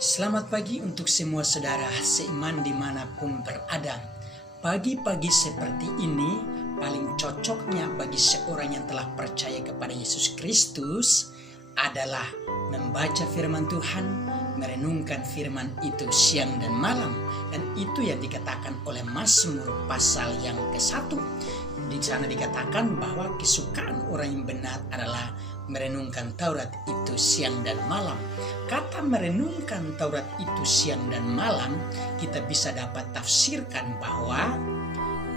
Selamat pagi untuk semua saudara seiman dimanapun berada. Pagi-pagi seperti ini paling cocoknya bagi seorang yang telah percaya kepada Yesus Kristus adalah membaca firman Tuhan, merenungkan firman itu siang dan malam. Dan itu yang dikatakan oleh Mazmur pasal yang ke-1. Di sana dikatakan bahwa kesukaan orang yang benar adalah merenungkan Taurat itu siang dan malam. Kata merenungkan Taurat itu siang dan malam, kita bisa dapat tafsirkan bahwa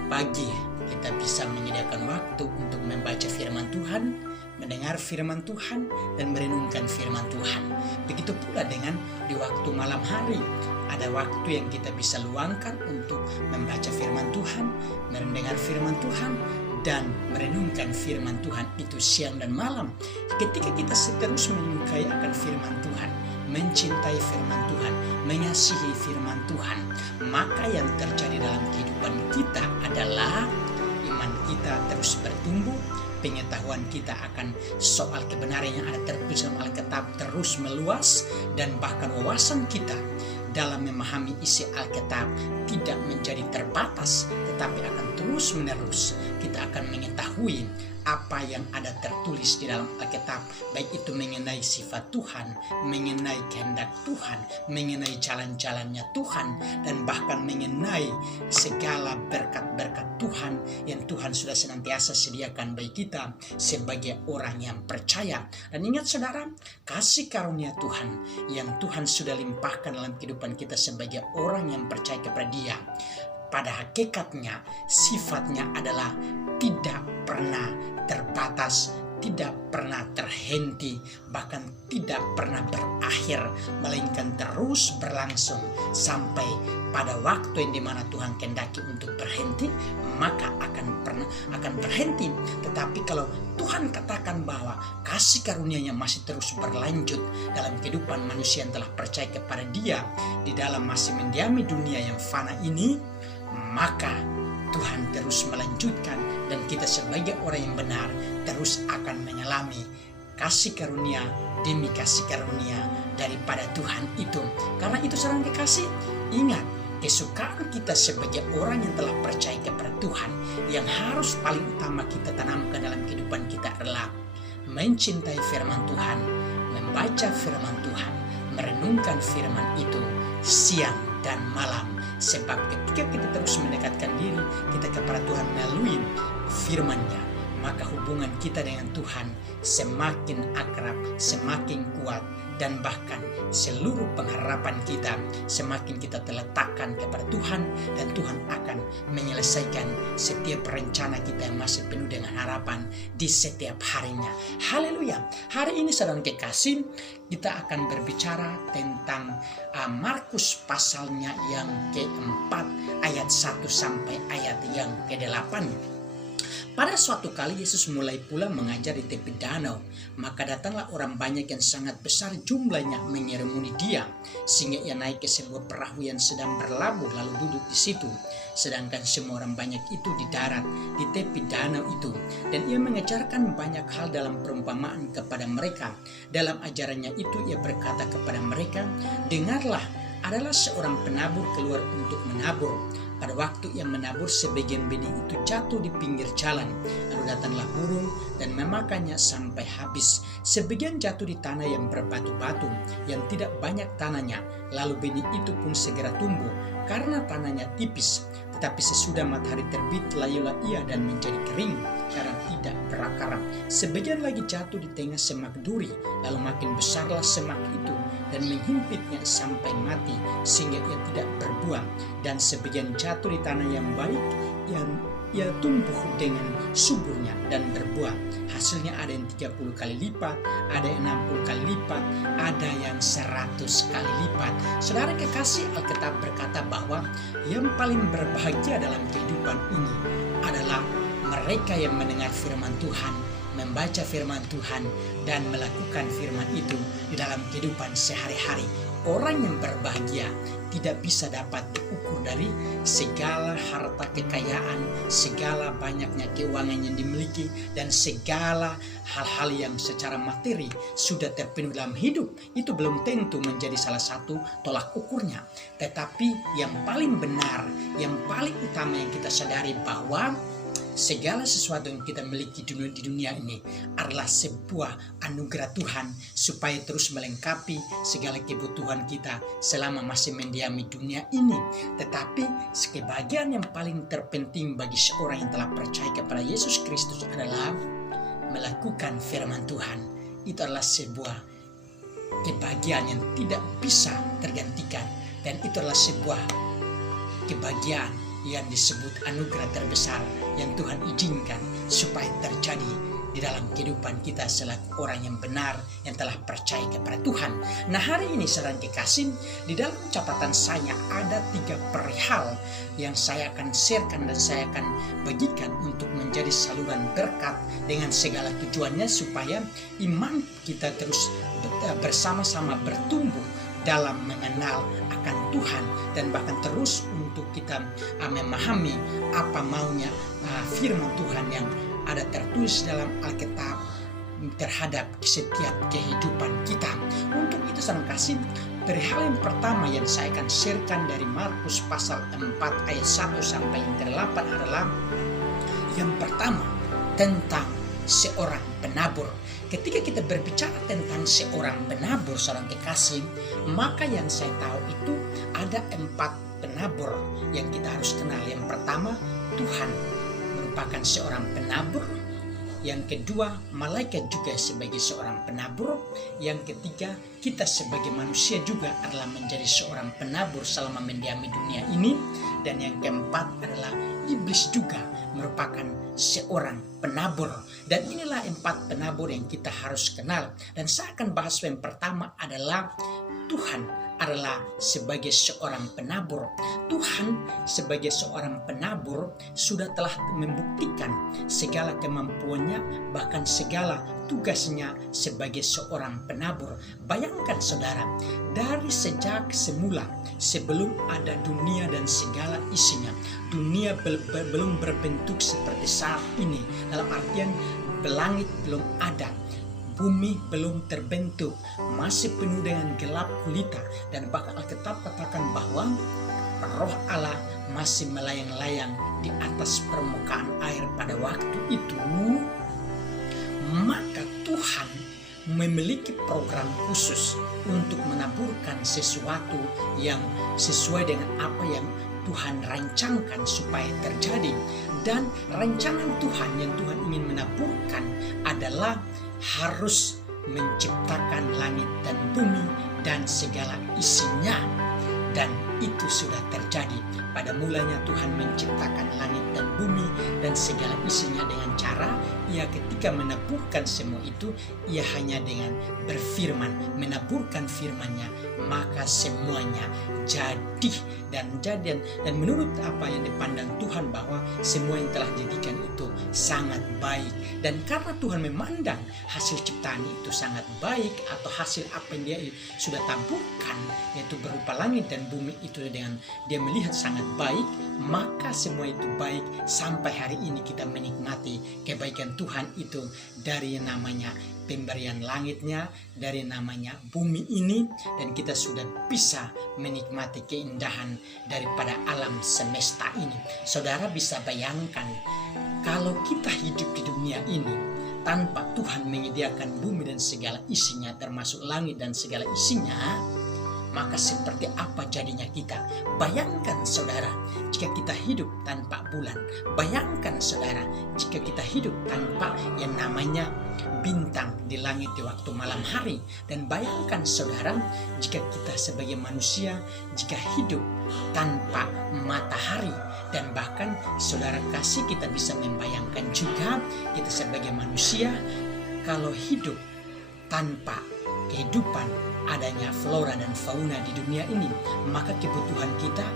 pagi kita bisa menyediakan waktu untuk membaca firman Tuhan, mendengar firman Tuhan, dan merenungkan firman Tuhan. Begitu pula dengan di waktu malam hari, ada waktu yang kita bisa luangkan untuk membaca firman Tuhan, mendengar firman Tuhan, dan merenungkan firman Tuhan itu siang dan malam. Ketika kita terus menyukai akan firman Tuhan, mencintai firman Tuhan, mengasihi firman Tuhan, maka yang terjadi dalam kehidupan kita adalah iman kita terus bertumbuh, pengetahuan kita akan soal kebenaran yang ada tertulis dalam Alkitab terus meluas, dan bahkan wawasan kita dalam memahami isi Alkitab tidak menjadi terbatas, tetapi akan terus menerus kita akan mengetahui apa yang ada tertulis di dalam Alkitab, baik itu mengenai sifat Tuhan, mengenai kehendak Tuhan, mengenai jalan-jalannya Tuhan, dan bahkan mengenai segala berkat-berkat Tuhan yang Tuhan sudah senantiasa sediakan bagi kita sebagai orang yang percaya. Dan ingat saudara, kasih karunia Tuhan yang Tuhan sudah limpahkan dalam kehidupan kita sebagai orang yang percaya kepada Dia, pada hakikatnya sifatnya adalah tidak pernah terbatas, tidak pernah terhenti, bahkan tidak pernah berakhir, melainkan terus berlangsung sampai pada waktu yang dimana Tuhan kehendaki untuk berhenti, maka akan berhenti. Tetapi kalau Tuhan katakan bahwa kasih karunia-Nya masih terus berlanjut dalam kehidupan manusia yang telah percaya kepada Dia di dalam masih mendiami dunia yang fana ini, maka Tuhan terus melanjutkan, dan kita sebagai orang yang benar terus akan mengalami kasih karunia demi kasih karunia daripada Tuhan itu. Karena itu saudara kekasih, ingat, kesukaan kita sebagai orang yang telah percaya kepada Tuhan yang harus paling utama kita tanamkan dalam kehidupan kita adalah mencintai firman Tuhan, membaca firman Tuhan, merenungkan firman itu siang dan malam. Sebab ketika kita terus mendekatkan diri kita kepada Tuhan melalui firman-Nya, maka hubungan kita dengan Tuhan semakin akrab, semakin kuat, dan bahkan seluruh pengharapan kita semakin kita letakkan kepada Tuhan, dan Tuhan akan menyelesaikan setiap rencana kita yang masih penuh dengan harapan di setiap harinya. Haleluya. Hari ini saudara kekasih, kita akan berbicara tentang Markus pasalnya yang keempat ayat 1 sampai ayat yang ke-8. Pada suatu kali Yesus mulai pula mengajar di tepi danau, maka datanglah orang banyak yang sangat besar jumlahnya menyerumuni Dia, sehingga Ia naik ke sebuah perahu yang sedang berlabuh lalu duduk di situ. Sedangkan semua orang banyak itu di darat di tepi danau itu, dan Ia mengajarkan banyak hal dalam perumpamaan kepada mereka. Dalam ajarannya itu Ia berkata kepada mereka, "Dengarlah, adalah seorang penabur keluar untuk menabur. Pada waktu ia menabur, sebagian benih itu jatuh di pinggir jalan. Lalu datanglah burung dan memakannya sampai habis. Sebagian jatuh di tanah yang berbatu-batu, yang tidak banyak tanahnya. Lalu benih itu pun segera tumbuh, karena tanahnya tipis. Tetapi sesudah matahari terbit, layulah ia dan menjadi kering, karena tidak berakar. Sebagian lagi jatuh di tengah semak duri, lalu makin besarlah semak itu dan menghimpitnya sampai mati, sehingga ia tidak berbuah. Dan sebagian jatuh di tanah yang baik, yang ia tumbuh dengan suburnya dan berbuah. Hasilnya ada yang 30 kali lipat, ada yang 60 kali lipat, ada yang 100 kali lipat." Saudara kekasih, Alkitab berkata bahwa yang paling berbahagia dalam kehidupan ini adalah mereka yang mendengar firman Tuhan, membaca firman Tuhan, dan melakukan firman itu di dalam kehidupan sehari-hari. Orang yang berbahagia tidak bisa dapat diukur dari segala harta kekayaan, segala banyaknya keuangan yang dimiliki, dan segala hal-hal yang secara materi sudah terpenuhi dalam hidup. Itu belum tentu menjadi salah satu tolak ukurnya. Tetapi yang paling benar, yang paling utama yang kita sadari bahwa segala sesuatu yang kita miliki di dunia ini adalah sebuah anugerah Tuhan supaya terus melengkapi segala kebutuhan kita selama masih mendiami dunia ini. Tetapi kebahagiaan yang paling terpenting bagi seorang yang telah percaya kepada Yesus Kristus adalah melakukan firman Tuhan. Itu adalah sebuah kebahagiaan yang tidak bisa tergantikan, dan itu adalah sebuah kebahagiaan yang disebut anugerah terbesar yang Tuhan izinkan supaya terjadi di dalam kehidupan kita selaku orang yang benar yang telah percaya kepada Tuhan. Nah, hari ini saudara kekasih, di dalam catatan saya ada 3 perihal yang saya akan sharekan dan saya akan bagikan untuk menjadi saluran berkat dengan segala tujuannya supaya iman kita terus bersama-sama bertumbuh dalam mengenal akan Tuhan, dan bahkan terus untuk kita memahami apa maunya firman Tuhan yang ada tertulis dalam Alkitab terhadap setiap kehidupan kita. Untuk itu saudara kasih, perihal yang pertama yang saya akan sharekan dari Markus pasal 4 ayat 1 sampai yang ke-8 adalah yang pertama tentang seorang penabur. Ketika kita berbicara tentang seorang penabur, seorang kekasih, maka yang saya tahu itu ada 4 penabur yang kita harus kenal. Yang pertama, Tuhan merupakan seorang penabur. Yang kedua, malaikat juga sebagai seorang penabur. Yang ketiga, kita sebagai manusia juga adalah menjadi seorang penabur selama mendiami dunia ini. Dan yang keempat adalah iblis juga merupakan seorang penabur. Dan inilah 4 penabur yang kita harus kenal. Dan saya akan bahas yang pertama adalah Tuhan adalah sebagai seorang penabur. Tuhan sebagai seorang penabur sudah telah membuktikan segala kemampuannya, bahkan segala tugasnya sebagai seorang penabur. Bayangkan saudara, dari sejak semula, sebelum ada dunia dan segala isinya, dunia belum berbentuk seperti saat ini. Dalam artian langit belum ada, bumi belum terbentuk, masih penuh dengan gelap gulita, dan bahkan Alkitab katakan bahwa Roh Allah masih melayang-layang di atas permukaan air pada waktu itu. Maka Tuhan memiliki program khusus untuk menaburkan sesuatu yang sesuai dengan apa yang Tuhan rancangkan supaya terjadi. Dan rancangan Tuhan yang Tuhan ingin menaburkan adalah harus menciptakan langit dan bumi dan segala isinya. Dan itu sudah terjadi. Pada mulanya Tuhan menciptakan langit dan bumi dan segala isinya dengan cara ia ketika menaburkan semua itu, ia hanya dengan berfirman, menaburkan firman-Nya, maka semuanya jadi dan menurut apa yang dipandang Tuhan bahwa semua yang telah dijadikan itu sangat baik. Dan karena Tuhan memandang hasil ciptaan itu sangat baik, atau hasil apa yang dia sudah taburkan, yaitu berupa langit dan bumi itu dengan dia melihat sangat baik, maka semua itu baik sampai hari ini kita menikmati kebaikan Tuhan itu dari yang namanya pemberian langitnya, dari namanya bumi ini, dan kita sudah bisa menikmati keindahan daripada alam semesta ini. Saudara bisa bayangkan kalau kita hidup di dunia ini tanpa Tuhan menyediakan bumi dan segala isinya, termasuk langit dan segala isinya, maka seperti apa jadinya kita? Bayangkan saudara, jika kita hidup tanpa bulan. Bayangkan saudara, jika kita hidup tanpa yang namanya bintang di langit di waktu malam hari. Dan bayangkan saudara, jika kita sebagai manusia, jika hidup tanpa matahari. Dan bahkan saudara kasih, kita bisa membayangkan juga kita sebagai manusia kalau hidup tanpa kehidupan, adanya flora dan fauna di dunia ini, maka kebutuhan kita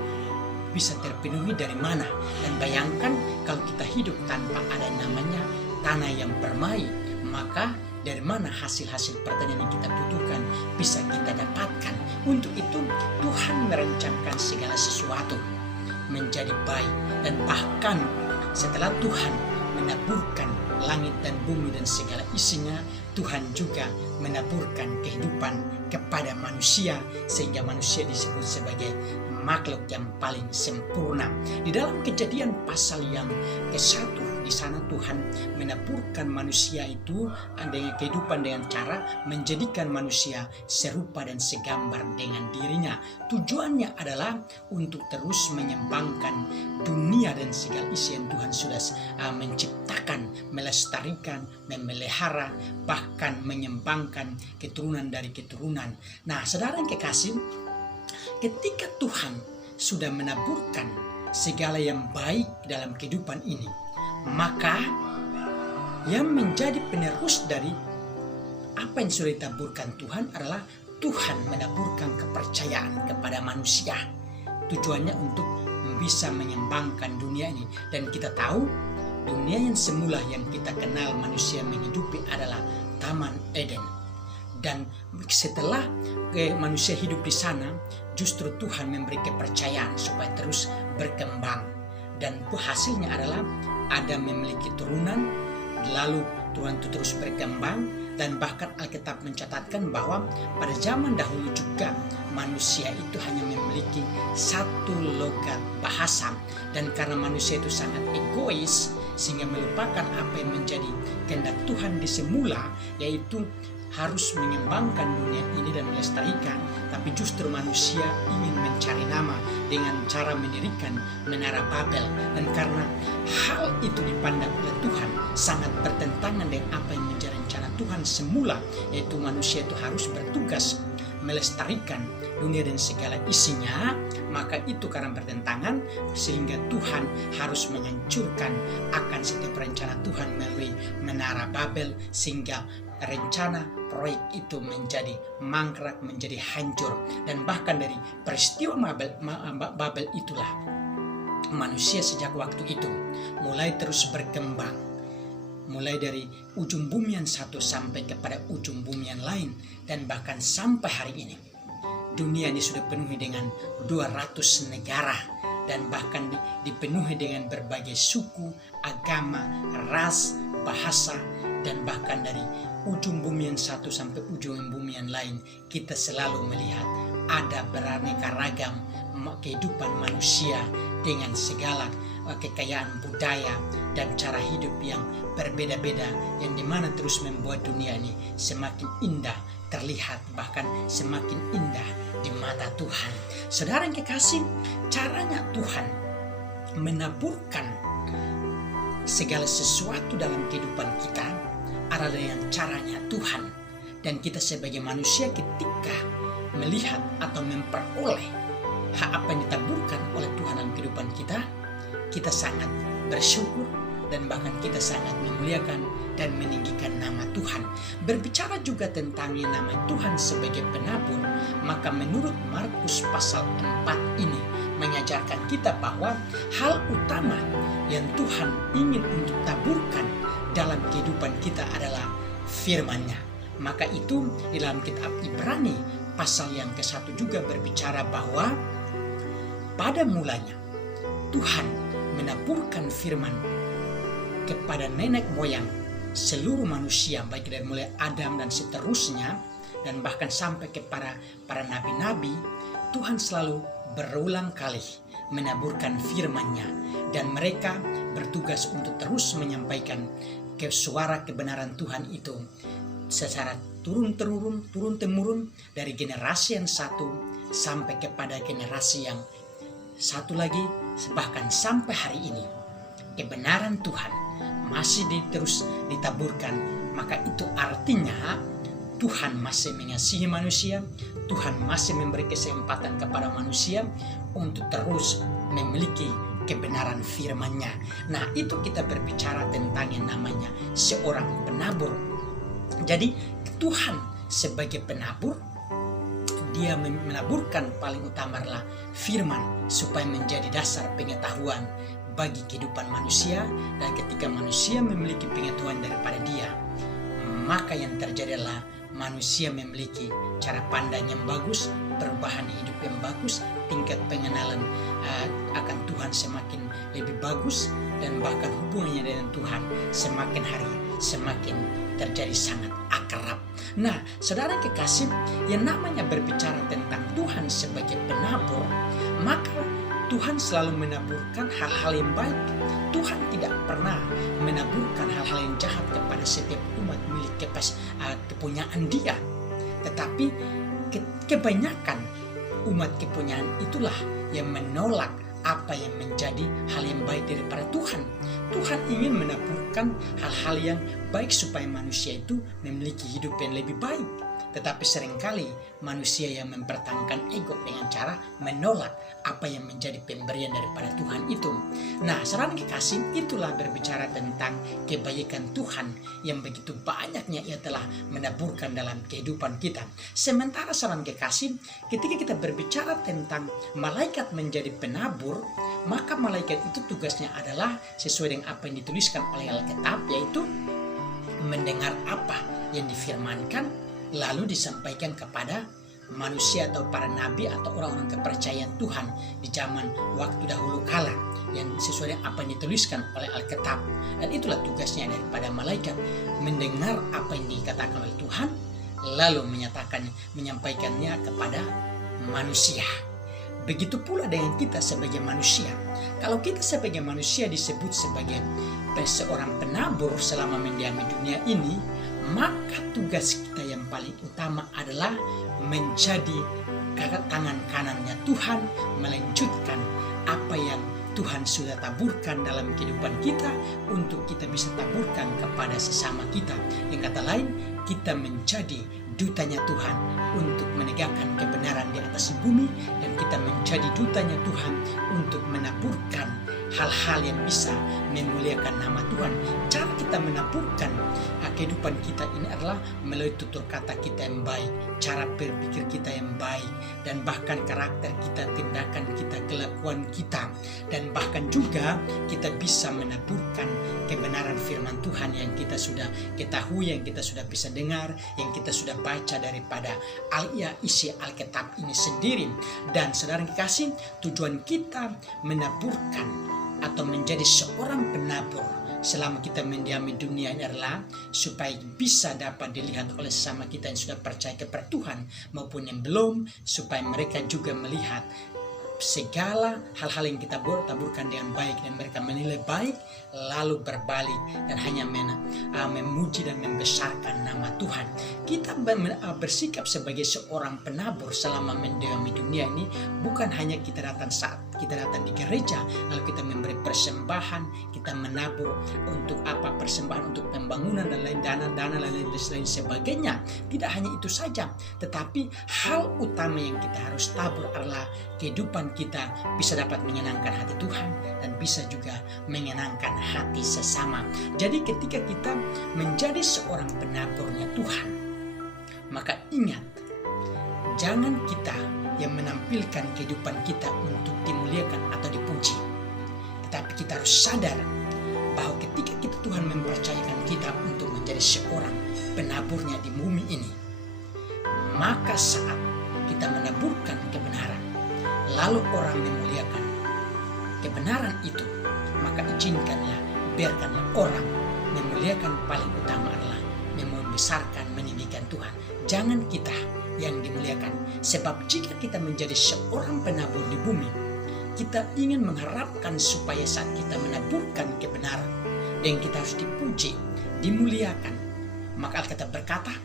bisa terpenuhi dari mana? Dan bayangkan kalau kita hidup tanpa ada namanya tanah yang bermai, maka dari mana hasil-hasil pertanian yang kita butuhkan bisa kita dapatkan? Untuk itu Tuhan merencanakan segala sesuatu menjadi baik, dan bahkan setelah Tuhan menaburkan langit dan bumi dan segala isinya, Tuhan juga menaburkan kehidupan kepada manusia sehingga manusia disebut sebagai makhluk yang paling sempurna. Di dalam Kejadian pasal yang ke-1, di sana Tuhan menaburkan manusia itu dengan kehidupan dengan cara menjadikan manusia serupa dan segambar dengan dirinya. Tujuannya adalah untuk terus menyembangkan dunia dan segala isi yang Tuhan sudah menciptakan, melestarikan, memelihara, bahkan menyembangkan keturunan dari keturunan. Nah, saudara yang kekasih, ketika Tuhan sudah menaburkan segala yang baik dalam kehidupan ini, maka yang menjadi penerus dari apa yang sudah ditaburkan Tuhan adalah Tuhan menaburkan kepercayaan kepada manusia. Tujuannya untuk bisa menyembangkan dunia ini. Dan kita tahu dunia yang semula yang kita kenal manusia menghidupi adalah Taman Eden. Dan setelah manusia hidup di sana, justru Tuhan memberi kepercayaan supaya terus berkembang. Dan hasilnya adalah Adam memiliki turunan, lalu Tuhan itu terus berkembang, dan bahkan Alkitab mencatatkan bahwa pada zaman dahulu juga manusia itu hanya memiliki satu logat bahasa. Dan karena manusia itu sangat egois, sehingga melupakan apa yang menjadi kehendak Tuhan di semula, yaitu harus mengembangkan dunia ini dan melestarikan, tapi justru manusia ingin mencari nama dengan cara mendirikan menara Babel. Dan karena hal itu dipandang oleh Tuhan sangat bertentangan dengan apa yang menjadi rencana Tuhan semula, yaitu manusia itu harus bertugas melestarikan dunia dan segala isinya, maka itu karena bertentangan sehingga Tuhan harus menghancurkan akan setiap rencana Tuhan melalui menara Babel, sehingga rencana proyek itu menjadi mangkrak, menjadi hancur. Dan bahkan dari peristiwa Babel itulah manusia sejak waktu itu mulai terus berkembang, mulai dari ujung bumi yang satu sampai kepada ujung bumi yang lain. Dan bahkan sampai hari ini dunia ini sudah penuhi dengan 200 negara, dan bahkan dipenuhi dengan berbagai suku, agama, ras, bahasa. Dan bahkan dari ujung bumi yang satu sampai ujung bumi yang lain, kita selalu melihat ada beraneka ragam kehidupan manusia dengan segala kekayaan budaya dan cara hidup yang berbeda-beda, yang dimana terus membuat dunia ini semakin indah terlihat, bahkan semakin indah di mata Tuhan. Saudara yang kekasih, caranya Tuhan menaburkan segala sesuatu dalam kehidupan kita adalah dengan caranya Tuhan. Dan kita sebagai manusia ketika melihat atau memperoleh hak apa yang ditaburkan oleh Tuhan dalam kehidupan kita, kita sangat bersyukur dan bahkan kita sangat memuliakan dan meninggikan nama Tuhan. Berbicara juga tentang nama Tuhan sebagai penabur, maka menurut Markus pasal 4 ini mengajarkan kita bahwa hal utama yang Tuhan ingin untuk taburkan dalam kehidupan kita adalah firman-Nya. Maka itu di dalam kitab Ibrani pasal yang ke-1 juga berbicara bahwa pada mulanya Tuhan menaburkan firman kepada nenek moyang seluruh manusia, baik dari mulai Adam dan seterusnya, dan bahkan sampai kepada para nabi-nabi. Tuhan selalu berulang kali menaburkan firman-Nya, dan mereka bertugas untuk terus menyampaikan suara kebenaran Tuhan itu secara turun-temurun dari generasi yang satu sampai kepada generasi yang satu lagi, bahkan sampai hari ini kebenaran Tuhan masih terus ditaburkan. Maka itu artinya Tuhan masih mengasihi manusia, Tuhan masih memberi kesempatan kepada manusia untuk terus memiliki kebenaran firman-Nya. Nah, itu kita berbicara tentang yang namanya seorang penabur. Jadi Tuhan sebagai penabur, Dia menaburkan paling utama adalah firman supaya menjadi dasar pengetahuan bagi kehidupan manusia. Dan ketika manusia memiliki pengetahuan daripada Dia, maka yang terjadi adalah manusia memiliki cara pandang yang bagus, perubahan hidup yang bagus, tingkat pengenalan akan Tuhan semakin lebih bagus, dan bahkan hubungannya dengan Tuhan semakin hari semakin terjadi sangat akrab. Nah, saudara kekasih, yang namanya berbicara tentang Tuhan sebagai penabur, maka Tuhan selalu menaburkan hal-hal yang baik. Tuhan tidak pernah menaburkan hal-hal yang jahat kepada setiap umat milik kepunyaan Dia. Tetapi kebanyakan umat kepunyaan itulah yang menolak apa yang menjadi hal yang baik daripada Tuhan. Tuhan ingin menaburkan hal-hal yang baik supaya manusia itu memiliki hidup yang lebih baik. Tetapi seringkali manusia yang mempertahankan ego dengan cara menolak apa yang menjadi pemberian daripada Tuhan itu. Nah, saudara kekasih, itulah berbicara tentang kebaikan Tuhan yang begitu banyaknya Ia telah menaburkan dalam kehidupan kita. Sementara saudara kekasih, ketika kita berbicara tentang malaikat menjadi penabur, maka malaikat itu tugasnya adalah sesuai dengan apa yang dituliskan oleh Alkitab, yaitu mendengar apa yang difirmankan lalu disampaikan kepada manusia atau para nabi atau orang-orang kepercayaan Tuhan di zaman waktu dahulu kala, yang sesuai dengan apa yang dituliskan oleh Alkitab. Dan itulah tugasnya daripada malaikat, mendengar apa yang dikatakan oleh Tuhan lalu menyampaikannya kepada manusia. Begitu pula dengan kita sebagai manusia. Kalau kita sebagai manusia disebut sebagai seorang penabur selama mendiami dunia ini, maka tugas kita yang paling utama adalah menjadi tangan kanannya Tuhan, melanjutkan apa yang Tuhan sudah taburkan dalam kehidupan kita untuk kita bisa taburkan kepada sesama kita. Yang kata lain, kita menjadi dutanya Tuhan untuk menegakkan kebenaran di atas bumi, dan kita menjadi dutanya Tuhan untuk menaburkan hal-hal yang bisa memuliakan nama Tuhan. Cara kita menaburkan kehidupan kita ini adalah melalui tutur kata kita yang baik, cara berpikir kita yang baik, dan bahkan karakter kita, tindakan kita, kelakuan kita, dan bahkan juga kita bisa menaburkan kebenaran firman Tuhan yang kita sudah ketahui, yang kita sudah bisa dengar, yang kita sudah baca daripada isi Alkitab ini sendiri. Dan saudara kekasih, tujuan kita menaburkan atau menjadi seorang penabur selama kita mendiami dunia ini adalah supaya bisa dapat dilihat oleh sesama kita yang sudah percaya kepada Tuhan maupun yang belum, supaya mereka juga melihat segala hal-hal yang kita taburkan dengan baik dan mereka menilai baik, lalu berbalik dan hanya memuji dan membesarkan nama Tuhan. Kita bersikap sebagai seorang penabur selama mendiami dunia ini bukan hanya kita datang saat kita datang di gereja lalu kita memberi persembahan, kita menabur untuk apa, persembahan untuk pembangunan dan lain dana dan lain sebagainya. Tidak hanya itu saja, tetapi hal utama yang kita harus tabur adalah kehidupan kita bisa dapat menyenangkan hati Tuhan dan bisa juga menyenangkan hati sesama. Jadi ketika kita menjadi seorang penaburnya Tuhan, maka ingat, jangan kita yang menampilkan kehidupan kita untuk dimuliakan atau dipuji, tetapi kita harus sadar bahwa ketika Tuhan mempercayakan kita untuk menjadi seorang penaburnya di bumi ini, maka saat kita menaburkan kebenaran lalu orang memuliakan kebenaran itu, maka izinkanlah, biarkanlah orang memuliakan. Paling utama adalah membesarkan, meninggikan Tuhan. Jangan kita yang dimuliakan. Sebab jika kita menjadi seorang penabur di bumi, kita ingin mengharapkan supaya saat kita menaburkan kebenaran dan kita harus dipuji, dimuliakan, maka Alkitab berkata,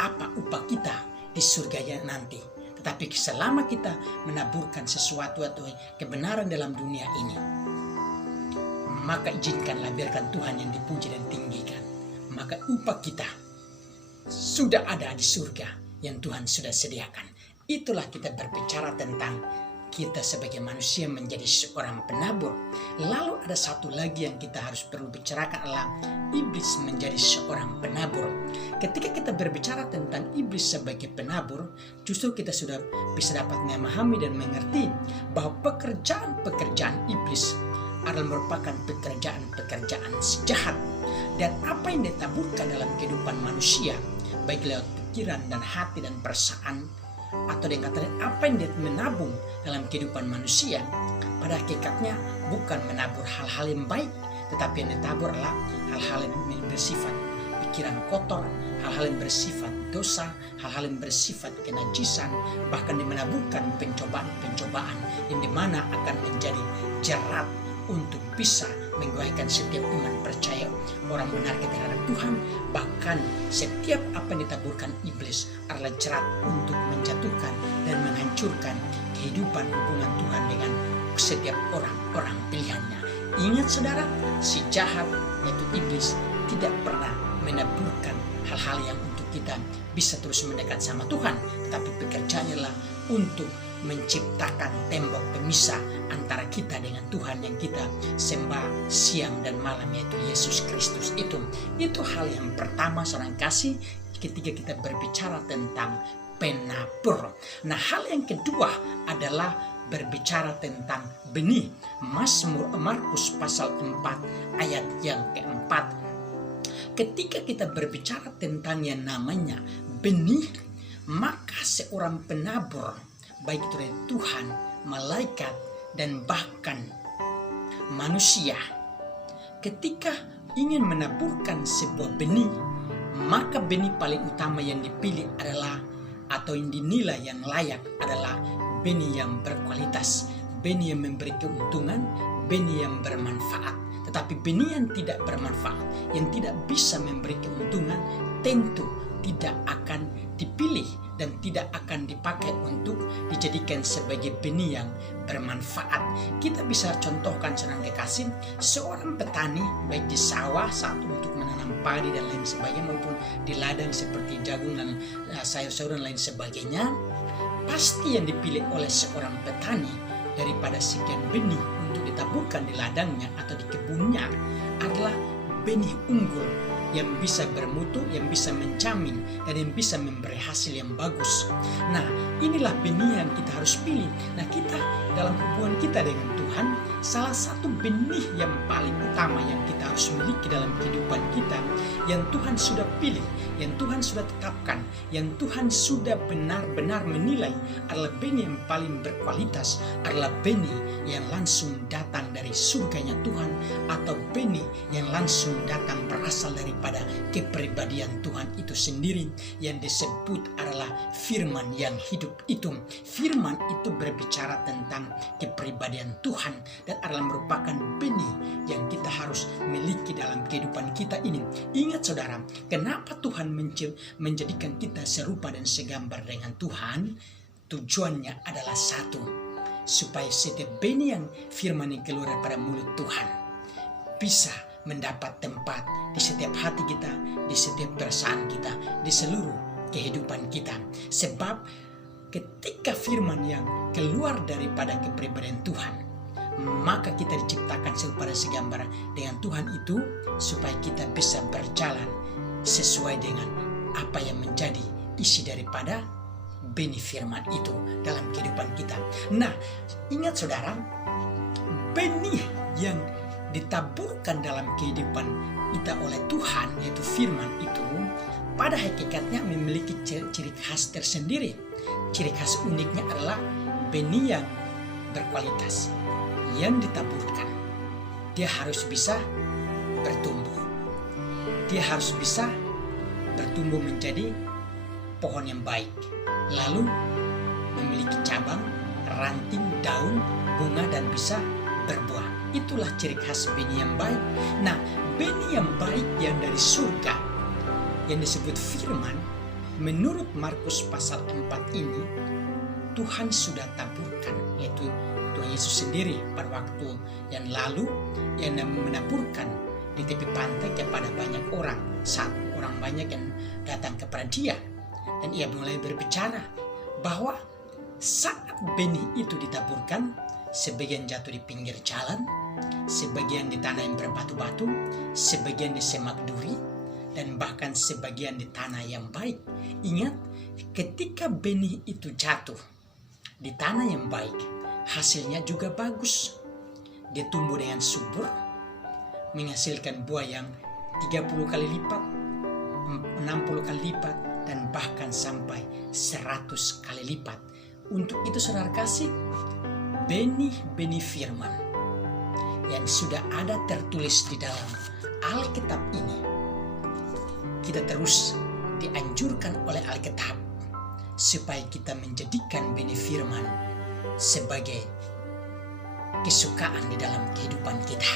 apa upah kita di surganya nanti. Tetapi selama kita menaburkan sesuatu atau kebenaran dalam dunia ini, maka izinkanlah, biarkan Tuhan yang dipuji dan tinggikan. Maka upah kita sudah ada di surga yang Tuhan sudah sediakan. Itulah kita berbicara tentang kita sebagai manusia menjadi seorang penabur. Lalu ada satu lagi yang kita harus perlu bicarakan adalah iblis menjadi seorang penabur. Ketika kita berbicara tentang iblis sebagai penabur, justru kita sudah bisa dapat memahami dan mengerti bahwa pekerjaan iblis adalah merupakan pekerjaan jahat. Dan apa yang ditaburkan dalam kehidupan manusia, baik lewat pikiran dan hati dan perasaan, atau dengan kata apa yang dia menabung dalam kehidupan manusia, pada hakikatnya bukan menabur hal-hal yang baik, tetapi yang ditabur adalah hal-hal yang bersifat pikiran kotor, hal-hal yang bersifat dosa, hal-hal yang bersifat kenajisan, bahkan menaburkan pencobaan-pencobaan yang dimana akan menjadi jerat untuk bisa menggoyahkan setiap iman percaya orang benar terhadap Tuhan. Bahkan setiap apa yang ditaburkan iblis adalah jerat untuk menjatuhkan dan menghancurkan kehidupan hubungan Tuhan dengan setiap orang-orang pilihannya. Ingat saudara, si jahat yaitu iblis tidak pernah menaburkan hal-hal yang untuk kita bisa terus mendekat sama Tuhan, tetapi pekerjaannya adalah untuk menciptakan tembok pemisah antara kita dengan Tuhan yang kita sembah siang dan malam, yaitu Yesus Kristus. Itu hal yang pertama seorang kasih ketika kita berbicara tentang penabur. Nah, hal yang kedua adalah berbicara tentang benih. Mazmur Markus pasal 4 ayat yang keempat. Ketika kita berbicara tentang yang namanya benih, maka seorang penabur, baik itu dari Tuhan, malaikat, dan bahkan manusia, ketika ingin menaburkan sebuah benih, maka benih paling utama yang dipilih adalah, atau yang dinilai yang layak adalah benih yang berkualitas, benih yang memberi keuntungan, benih yang bermanfaat. Tetapi benih yang tidak bermanfaat, yang tidak bisa memberi keuntungan, tentu tidak akan dipilih dan tidak akan dipakai untuk dijadikan sebagai benih yang bermanfaat. Kita bisa contohkan seorang kekasih, seorang petani baik di sawah saat untuk menanam padi dan lain sebagainya, maupun di ladang seperti jagung dan sayur-sayur dan lain sebagainya. Pasti yang dipilih oleh seorang petani daripada sekian benih untuk ditaburkan di ladangnya atau di kebunnya adalah benih unggul yang bisa bermutu, yang bisa menjamin, dan yang bisa memberi hasil yang bagus. Nah, inilah benih yang kita harus pilih. Nah, kita dalam hubungan kita dengan Tuhan, salah satu benih yang paling utama yang kita harus miliki dalam kehidupan kita, yang Tuhan sudah pilih, yang Tuhan sudah tetapkan, yang Tuhan sudah benar-benar menilai adalah benih yang paling berkualitas, adalah benih yang langsung datang dari surganya Tuhan, atau benih yang langsung datang berasal daripada kepribadian Tuhan itu sendiri, yang disebut adalah firman yang hidup itu. Firman itu berbicara tentang kepribadian Tuhan dan adalah merupakan benih yang kita harus miliki dalam kehidupan kita ini. Ingat saudara, kenapa Tuhan menjadikan kita serupa dan segambar dengan Tuhan? Tujuannya adalah satu, supaya setiap benih yang firman yang keluar daripada mulut Tuhan bisa mendapat tempat di setiap hati kita, di setiap perasaan kita, di seluruh kehidupan kita. Sebab ketika firman yang keluar daripada kepribadian Tuhan, maka kita diciptakan serupa dan segambar dengan Tuhan itu, supaya kita bisa berjalan sesuai dengan apa yang menjadi isi daripada benih firman itu dalam kehidupan kita. Nah, ingat saudara, benih yang ditaburkan dalam kehidupan kita oleh Tuhan, yaitu firman itu, pada hakikatnya memiliki ciri khas tersendiri. Ciri khas uniknya adalah benih yang berkualitas, yang ditaburkan. Dia harus bisa bertumbuh. Dia harus bisa bertumbuh menjadi pohon yang baik, lalu memiliki cabang, ranting, daun, bunga, dan bisa berbuah. Itulah ciri khas benih yang baik. Nah, benih yang baik yang dari surga, yang disebut firman, menurut Markus pasal 4 ini, Tuhan sudah taburkan, yaitu Tuhan Yesus sendiri pada waktu yang lalu, yang menaburkan di tepi pantai kepada banyak orang. Saat orang banyak yang datang kepada dia, dan ia mulai berbicara bahwa saat benih itu ditaburkan, sebagian jatuh di pinggir jalan, sebagian di tanah yang berbatu-batu, sebagian di semak duri, dan bahkan sebagian di tanah yang baik. Ingat, ketika benih itu jatuh di tanah yang baik, hasilnya juga bagus. Dia tumbuh dengan subur, menghasilkan buah yang 30 kali lipat, 60 kali lipat, dan bahkan sampai 100 kali lipat. Untuk itu saudara kasih, benih-benih firman yang sudah ada tertulis di dalam Alkitab ini, kita terus dianjurkan oleh Alkitab supaya kita menjadikan benih firman sebagai kesukaan di dalam kehidupan kita.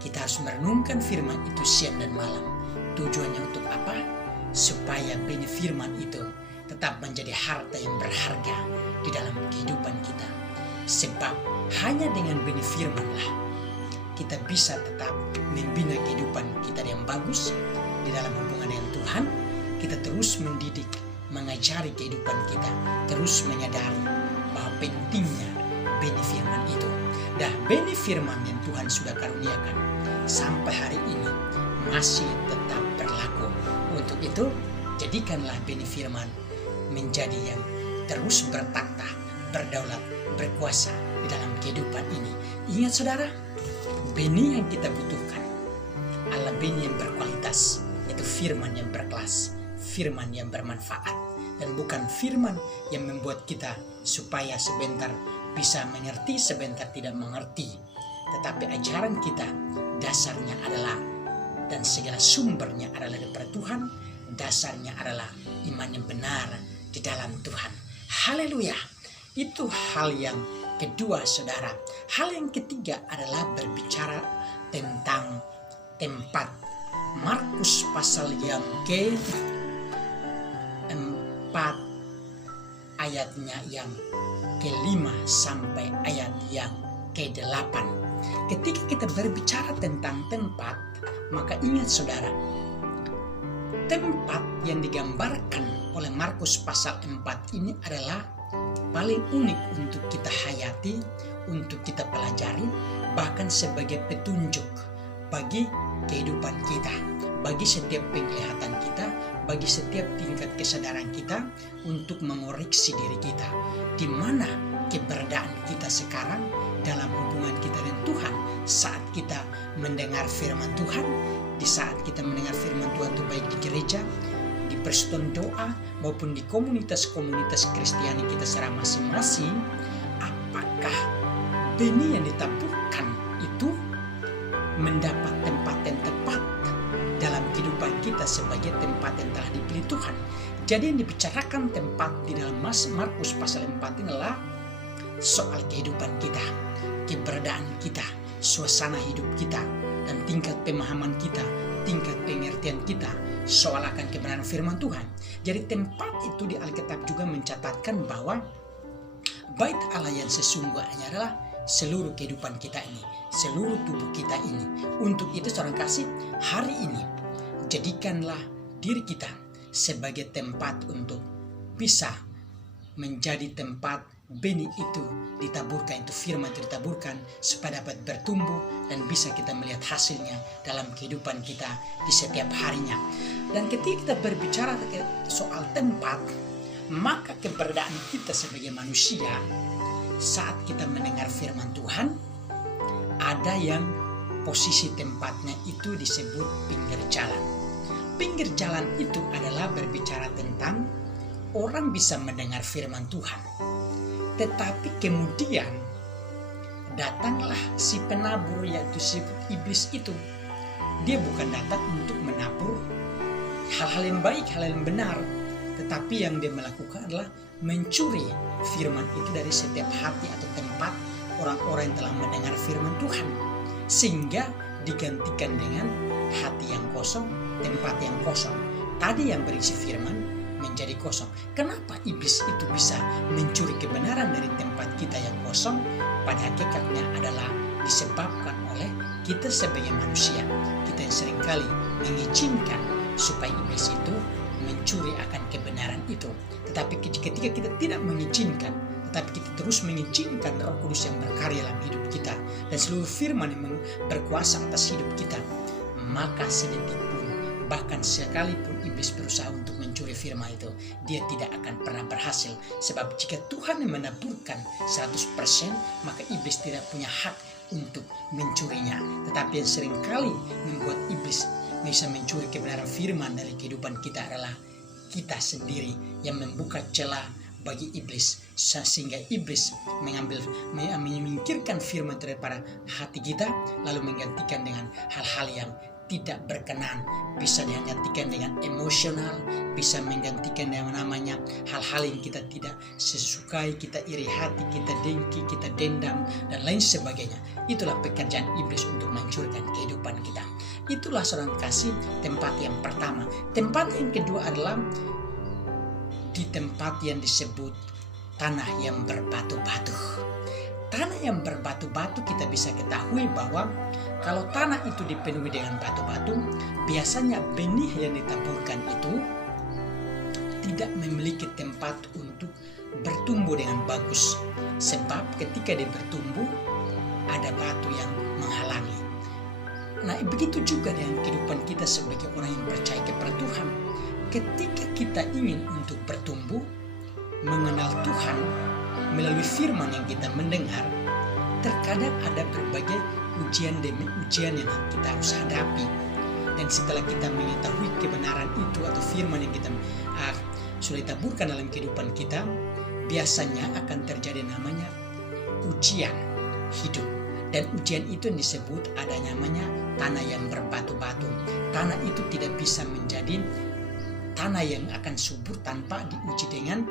Kita harus merenungkan firman itu siang dan malam. Tujuannya untuk apa? Supaya benih firman itu tetap menjadi harta yang berharga di dalam kehidupan kita. Sebab hanya dengan benih firman-lah kita bisa tetap membina kehidupan kita yang bagus di dalam hubungan dengan Tuhan. Kita terus mendidik, mengajari kehidupan kita, terus menyadari bahwa pentingnya benih firman itu. Dan benih firman yang Tuhan sudah karuniakan sampai hari ini masih tetap berlaku. Untuk itu, jadikanlah benih firman menjadi yang terus bertakhta, berdaulat, berkuasa di dalam kehidupan ini. Ingat saudara, benih yang kita butuhkan adalah benih yang berkualitas, yaitu firman yang berkelas, firman yang bermanfaat, dan bukan firman yang membuat kita supaya sebentar bisa mengerti, sebentar tidak mengerti. Tetapi ajaran kita dasarnya adalah, dan segala sumbernya adalah daripada Tuhan, dasarnya adalah iman yang benar di dalam Tuhan. Haleluya. Itu hal yang kedua saudara. Hal yang ketiga adalah berbicara tentang tempat. Markus pasal yang ke-4 ayatnya yang ke-5 sampai ayat yang ke-8. Ketika kita berbicara tentang tempat, maka ingat saudara, tempat yang digambarkan oleh Markus pasal 4 ini adalah paling unik untuk kita hayati, untuk kita pelajari, bahkan sebagai petunjuk bagi kehidupan kita, bagi setiap penglihatan kita, bagi setiap tingkat kesadaran kita untuk mengoreksi diri kita. Di mana keberadaan kita sekarang dalam hubungan kita dengan Tuhan saat kita mendengar firman Tuhan, di saat kita mendengar firman Tuhan itu baik di gereja, di persekutuan doa, maupun di komunitas-komunitas Kristiani kita secara masing-masing. Apakah benih yang ditaburkan itu mendapat tempat yang tepat dalam kehidupan kita sebagai tempat yang telah dipilih Tuhan? Jadi yang dibicarakan tempat di dalam Markus pasal 4 inilah soal kehidupan kita, keberadaan kita, suasana hidup kita, dan tingkat pemahaman kita, tingkat pengertian kita soal akan kebenaran firman Tuhan. Jadi tempat itu di Alkitab juga mencatatkan bahwa bait Allah yang sesungguhnya adalah seluruh kehidupan kita ini, seluruh tubuh kita ini. Untuk itu saudara kasih, hari ini jadikanlah diri kita sebagai tempat untuk bisa menjadi tempat benih itu ditaburkan, itu firman itu ditaburkan supaya dapat bertumbuh dan bisa kita melihat hasilnya dalam kehidupan kita di setiap harinya. Dan ketika kita berbicara soal tempat, maka keberadaan kita sebagai manusia saat kita mendengar firman Tuhan, ada yang posisi tempatnya itu disebut pinggir jalan. Pinggir jalan itu adalah berbicara tentang orang bisa mendengar firman Tuhan, tetapi kemudian datanglah si penabur, yaitu si iblis itu. Dia bukan datang untuk menabur hal-hal yang baik, hal yang benar, tetapi yang dia melakukan adalah mencuri firman itu dari setiap hati atau tempat orang-orang yang telah mendengar firman Tuhan, sehingga digantikan dengan hati yang kosong, tempat yang kosong. Tadi yang berisi firman menjadi kosong. Kenapa iblis itu bisa mencuri kebenaran dari tempat kita yang kosong? Pada hakikatnya adalah disebabkan oleh kita sebagai manusia. Kita yang seringkali mengizinkan supaya iblis itu mencuri akan kebenaran itu. Tetapi ketika kita tidak mengizinkan, tetapi kita terus mengizinkan Roh Kudus yang berkarya dalam hidup kita dan seluruh firman yang berkuasa atas hidup kita, maka sedetik pun, bahkan sekalipun iblis berusaha untuk mencuri firman itu, dia tidak akan pernah berhasil. Sebab jika Tuhan yang menaburkan 100%, maka iblis tidak punya hak untuk mencurinya. Tetapi yang seringkali membuat iblis bisa mencuri kebenaran firman dari kehidupan kita adalah kita sendiri yang membuka celah bagi iblis, sehingga iblis menyingkirkan firman daripada hati kita, lalu menggantikan dengan hal-hal yang tidak berkenan. Bisa digantikan dengan emosional, bisa menggantikan dengan namanya hal-hal yang kita tidak sesukai, kita iri hati, kita dengki, kita dendam, dan lain sebagainya. Itulah pekerjaan iblis untuk menghancurkan kehidupan kita. Itulah saudara kasih tempat yang pertama. Tempat yang kedua adalah di tempat yang disebut tanah yang berbatu-batu. Tanah yang berbatu-batu, kita bisa ketahui bahwa kalau tanah itu dipenuhi dengan batu-batu, biasanya benih yang ditaburkan itu tidak memiliki tempat untuk bertumbuh dengan bagus. Sebab ketika dia bertumbuh, ada batu yang menghalangi. Nah, begitu juga dengan kehidupan kita sebagai orang yang percaya kepada Tuhan. Ketika kita ingin untuk bertumbuh, mengenal Tuhan melalui firman yang kita mendengar, terkadang ada berbagai ujian demi ujian yang kita harus hadapi. Dan setelah kita mengetahui kebenaran itu atau firman yang kita sudah ditaburkan dalam kehidupan kita, biasanya akan terjadi namanya ujian hidup. Dan ujian itu yang disebut ada namanya tanah yang berbatu-batu. Tanah itu tidak bisa menjadi tanah yang akan subur tanpa diuji dengan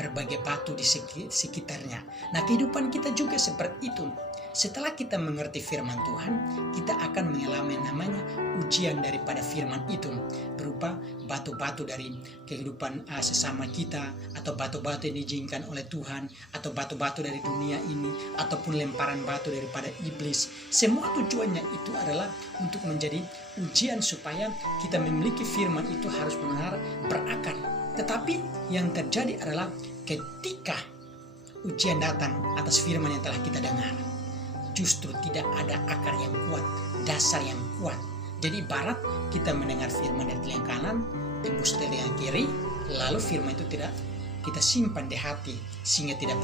berbagai batu di sekitarnya. Nah, kehidupan kita juga seperti itu. Setelah kita mengerti firman Tuhan, kita akan mengalami namanya ujian daripada firman itu, berupa batu-batu dari kehidupan sesama kita, atau batu-batu yang diizinkan oleh Tuhan, atau batu-batu dari dunia ini, ataupun lemparan batu daripada iblis. Semua tujuannya itu adalah untuk menjadi ujian supaya kita memiliki firman itu harus benar berakar. Tetapi yang terjadi adalah ketika ujian datang atas firman yang telah kita dengar, justru tidak ada akar yang kuat, dasar yang kuat. Jadi ibarat kita mendengar firman dari telinga kanan, tembus telinga kiri, lalu firman itu tidak kita simpan di hati sehingga tidak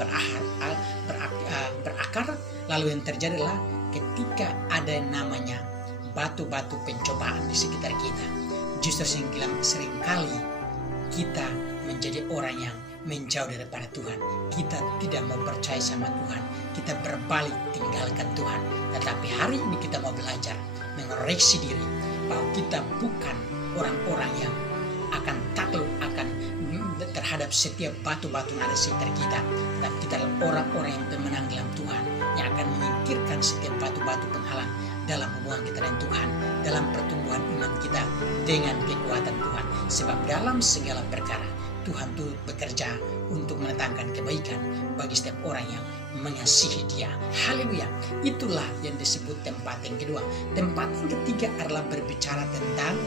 berakar. Lalu yang terjadi adalah ketika ada yang namanya batu-batu pencobaan di sekitar kita, justru seringkali kita menjadi orang yang menjauh daripada Tuhan. Kita tidak mau percaya sama Tuhan, kita berbalik tinggalkan Tuhan. Tetapi hari ini kita mau belajar mengoreksi diri bahwa kita bukan orang-orang yang akan takluk akan terhadap setiap batu-batu yang ada di sekitar kita. Tapi kita adalah orang-orang yang pemenang dalam Tuhan, yang akan menyingkirkan setiap batu-batu penghalang dalam hubungan kita dengan Tuhan, dalam pertumbuhan iman kita dengan kekuatan Tuhan. Sebab dalam segala perkara Tuhan turut bekerja untuk mendatangkan kebaikan bagi setiap orang yang mengasihi Dia. Haleluya. Itulah yang disebut tempat yang kedua. Tempat yang ketiga adalah berbicara tentang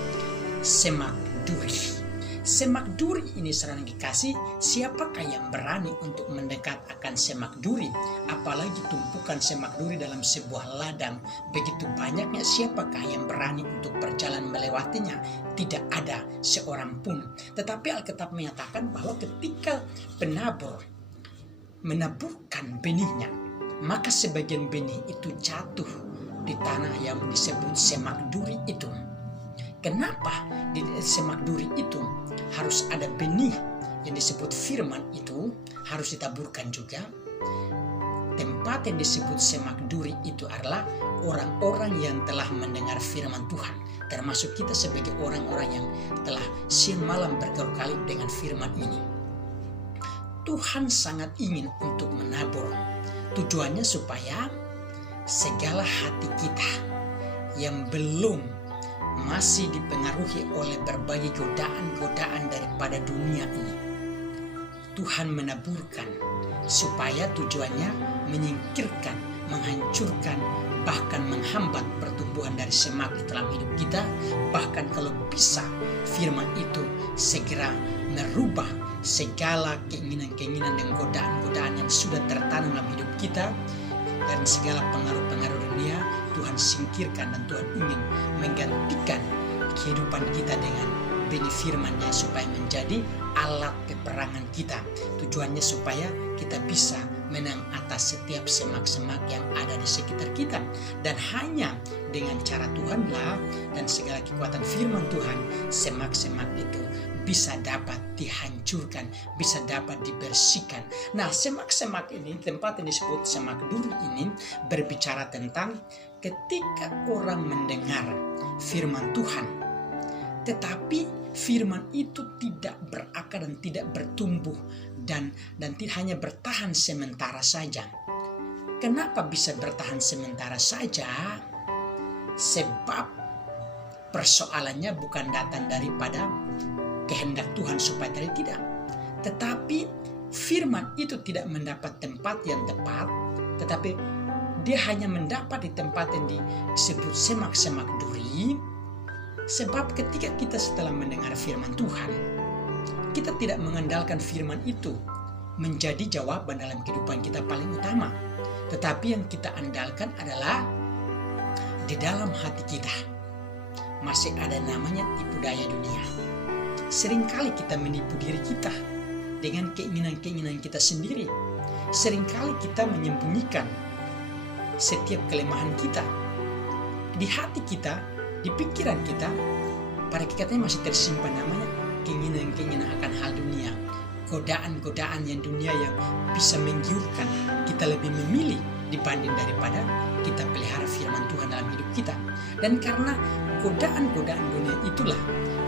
semak duri. Semak duri ini saudara kekasih, siapakah yang berani untuk mendekat akan semak duri? Apalagi tumpukan semak duri dalam sebuah ladang begitu banyaknya, siapakah yang berani untuk berjalan melewatinya? Tidak ada seorang pun. Tetapi Alkitab menyatakan bahwa ketika penabur menaburkan benihnya, maka sebagian benih itu jatuh di tanah yang disebut semak duri itu. Kenapa di semak duri itu harus ada benih yang disebut firman itu harus ditaburkan juga? Tempat yang disebut semak duri itu adalah orang-orang yang telah mendengar firman Tuhan, termasuk kita sebagai orang-orang yang telah siang malam berkali-kali dengan firman ini. Tuhan sangat ingin untuk menabur. Tujuannya supaya segala hati kita yang belum masih dipengaruhi oleh berbagai godaan-godaan daripada dunia ini, Tuhan menaburkan supaya tujuannya menyingkirkan, menghancurkan, bahkan menghambat pertumbuhan dari semak di dalam hidup kita. Bahkan kalau bisa firman itu segera merubah segala keinginan-keinginan dan godaan-godaan yang sudah tertanam dalam hidup kita, dan segala pengaruh-pengaruh dunia Tuhan singkirkan, dan Tuhan ingin menggantikan kehidupan kita dengan benih firman-Nya supaya menjadi alat peperangan kita. Tujuannya supaya kita bisa menang atas setiap semak-semak yang ada di sekitar kita. Dan hanya dengan cara Tuhanlah dan segala kekuatan firman Tuhan, semak-semak itu bisa dapat dihancurkan, bisa dapat dibersihkan. Nah, semak-semak ini, tempat yang disebut semak duri ini, berbicara tentang ketika orang mendengar firman Tuhan, tetapi firman itu tidak berakar dan tidak bertumbuh dan hanya bertahan sementara saja. Kenapa bisa bertahan sementara saja? Sebab persoalannya bukan datang daripada kehendak Tuhan supaya tidak, tetapi firman itu tidak mendapat tempat yang tepat, tetapi dia hanya mendapat di tempat yang disebut semak-semak duri. Sebab ketika kita setelah mendengar firman Tuhan, kita tidak mengandalkan firman itu menjadi jawaban dalam kehidupan kita paling utama, tetapi yang kita andalkan adalah di dalam hati kita masih ada namanya tipu daya dunia. Seringkali kita menipu diri kita dengan keinginan-keinginan kita sendiri. Seringkali kita menyembunyikan setiap kelemahan kita di hati kita, di pikiran kita. Pada hakikatnya masih tersimpan namanya keinginan-keinginan akan hal dunia, godaan-godaan yang dunia yang bisa menggiurkan kita lebih memilih dibanding daripada kita pelihara firman Tuhan dalam hidup kita. Dan karena godaan-godaan dunia itulah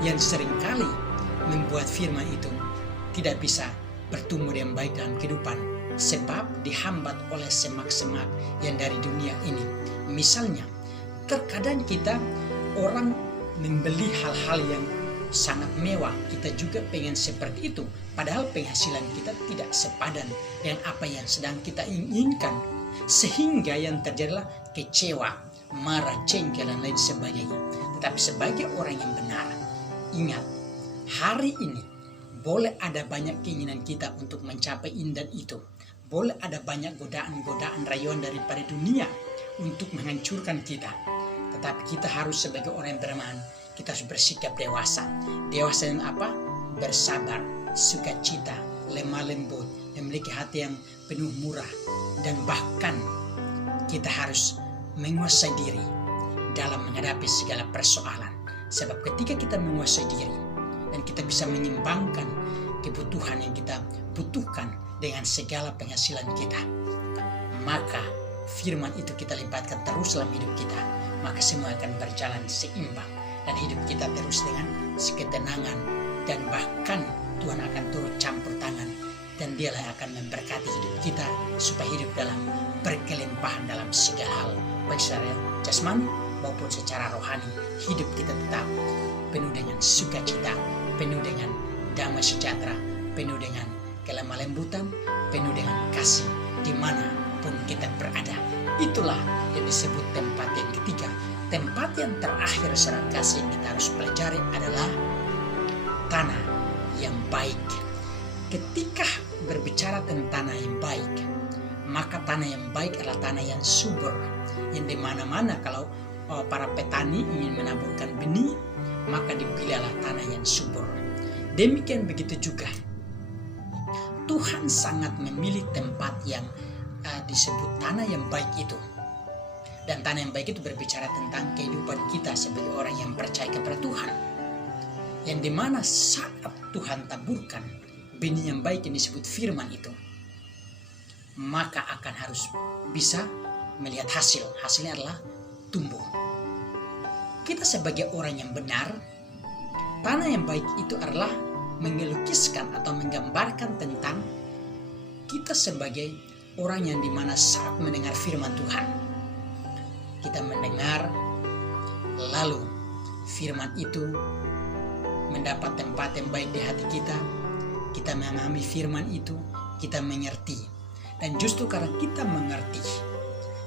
yang seringkali membuat firman itu tidak bisa bertumbuh dengan baik dalam kehidupan, sebab dihambat oleh semak-semak yang dari dunia ini. Misalnya, terkadang kita orang membeli hal-hal yang sangat mewah, kita juga pengen seperti itu, padahal penghasilan kita tidak sepadan dengan apa yang sedang kita inginkan, sehingga yang terjadilah kecewa, marah, jengkel, dan lain sebagainya. Tetapi sebagai orang yang benar, ingat, hari ini boleh ada banyak keinginan kita untuk mencapai ini dan itu, boleh ada banyak godaan-godaan rayuan daripada dunia untuk menghancurkan kita, tetapi kita harus sebagai orang yang beriman, kita harus bersikap dewasa. Dewasa yang apa? Bersabar, sukacita, lemah lembut, memiliki hati yang penuh murah, dan bahkan kita harus menguasai diri dalam menghadapi segala persoalan. Sebab ketika kita menguasai diri dan kita bisa menyimbangkan kebutuhan yang kita butuhkan dengan segala penghasilan kita, maka firman itu kita libatkan terus dalam hidup kita, maka semua akan berjalan seimbang dan hidup kita terus dengan ketenangan, dan bahkan Tuhan akan turut campur tangan dan Dialah yang akan memberkati hidup kita supaya hidup dalam berkelimpahan dalam segala hal, baik secara jasmani maupun secara rohani. Hidup kita tetap penuh dengan sukacita, penuh dengan damai sejahtera, penuh dengan kelemah lembutan, penuh dengan kasih dimanapun kita berada. Itulah yang disebut tempat yang ketiga. Tempat yang terakhir secara kasih yang kita harus pelajari adalah tanah yang baik. Ketika berbicara tentang tanah yang baik, maka tanah yang baik adalah tanah yang subur, yang dimana-mana kalau para petani ingin menaburkan benih, maka dipilihlah tanah yang subur. Demikian begitu juga Tuhan sangat memilih tempat yang disebut tanah yang baik itu. Dan tanah yang baik itu berbicara tentang kehidupan kita sebagai orang yang percaya kepada Tuhan, yang dimana saat Tuhan taburkan benih yang baik yang disebut firman itu, maka akan harus bisa melihat hasil. Hasilnya adalah tumbuh. Kita sebagai orang yang benar, tanah yang baik itu adalah mengelukiskan atau menggambarkan tentang kita sebagai orang yang dimana saat mendengar firman Tuhan, kita mendengar, lalu firman itu mendapat tempat yang baik di hati kita. Kita memahami firman itu, kita mengerti. Dan justru karena kita mengerti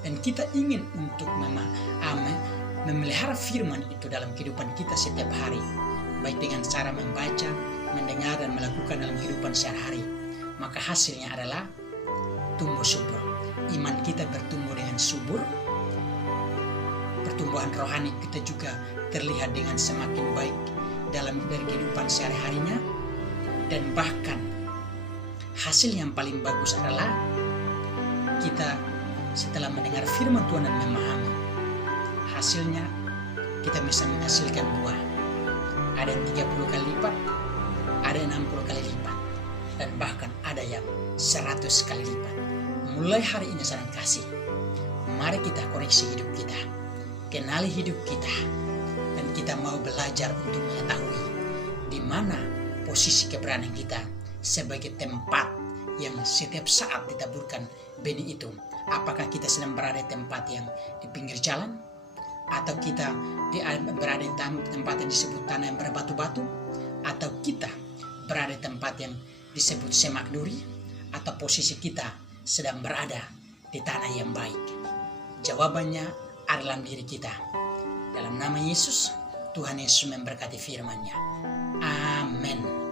dan kita ingin untuk memelihara firman itu dalam kehidupan kita setiap hari, baik dengan cara membaca, mendengar, dan melakukan dalam kehidupan sehari-hari, maka hasilnya adalah tumbuh subur. Iman kita bertumbuh dengan subur, pertumbuhan rohani kita juga terlihat dengan semakin baik dalam kehidupan sehari-harinya, dan bahkan hasil yang paling bagus adalah kita setelah mendengar firman Tuhan dan memahami, hasilnya kita bisa menghasilkan buah. Ada yang 30 kali lipat, ada yang 60 kali lipat, dan bahkan ada yang 100 kali lipat. Mulai hari ini saudara kasih, mari kita koreksi hidup kita, kenali hidup kita, dan kita mau belajar untuk mengetahui di mana posisi keberadaan kita sebagai tempat yang setiap saat ditaburkan benih itu. Apakah kita sedang berada di tempat yang di pinggir jalan, atau kita berada di tempat yang disebut tanah yang berbatu-batu, atau kita berada di tempat yang disebut semak duri, atau posisi kita sedang berada di tanah yang baik? Jawabannya ada dalam diri kita. Dalam nama Yesus, Tuhan Yesus memberkati firman-Nya. Amin.